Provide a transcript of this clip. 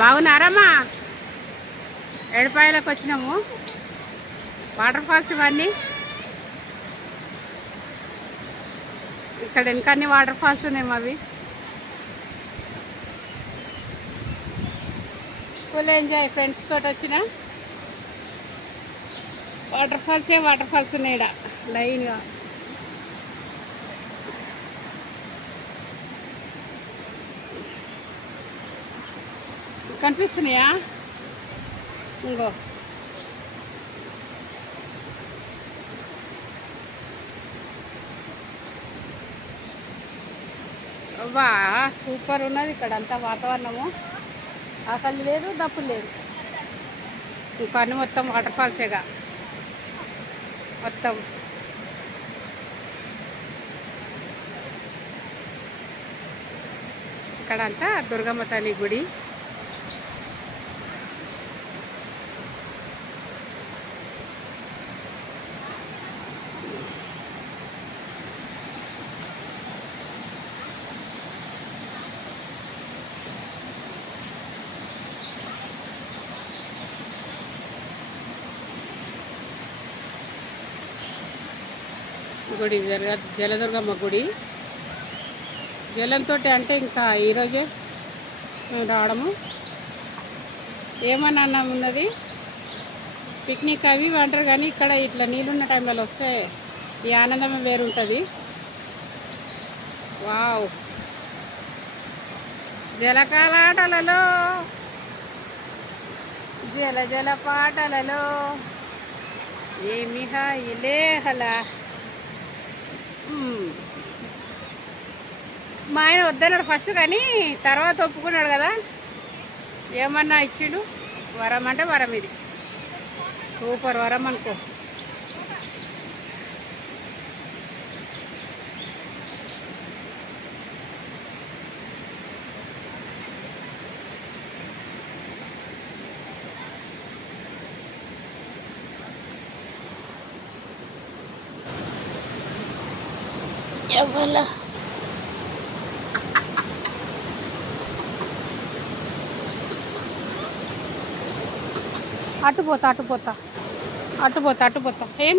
బాగున్నారమ్మా? ఏడుపాయలకు వచ్చినాము. Water falls ఇవన్నీ ఇక్కడ ఇంకా అన్ని వాటర్ ఫాల్స్ ఉన్నాయి. అవి ఫుల్ ఎంజాయ్. ఫ్రెండ్స్ తోటి వచ్చిన వాటర్ ఫాల్స్ ఉన్నాయి ఇక్కడ లైన్గా. కనిపిస్తున్నాయా? ఇంకో అవ్వా సూపర్ ఉన్నది ఇక్కడ అంతా వాతావరణము. ఆకలి లేదు, దప్పు లేదు. ఇంకా అన్ని మొత్తం వాటర్ ఫాల్సేగా మొత్తం. ఇక్కడంతా దుర్గమ్మ తల్లి గుడి. గుడి జలదుర్గమ్మ గుడి. జలంతో అంటే ఇంకా ఈరోజే మేము రావడము. ఏమన్నా అన్నం ఉన్నది, పిక్నిక్ అవి అంటారు. కానీ ఇక్కడ ఇట్లా నీళ్ళున్న టైంలో వస్తే ఈ ఆనందమే వేరుంటుంది. వావ్, జలకాలాటలలో జల పాటలలో ఏమి హాయిలే హలా. మా ఆయన వద్దన్నాడు ఫస్ట్, కానీ తర్వాత ఒప్పుకున్నాడు కదా. ఏమన్నా ఇచ్చిండు. వరం అంటే వరం, ఇది సూపర్ వరం అనుకో. ఎవలా అటుపోతా ఏం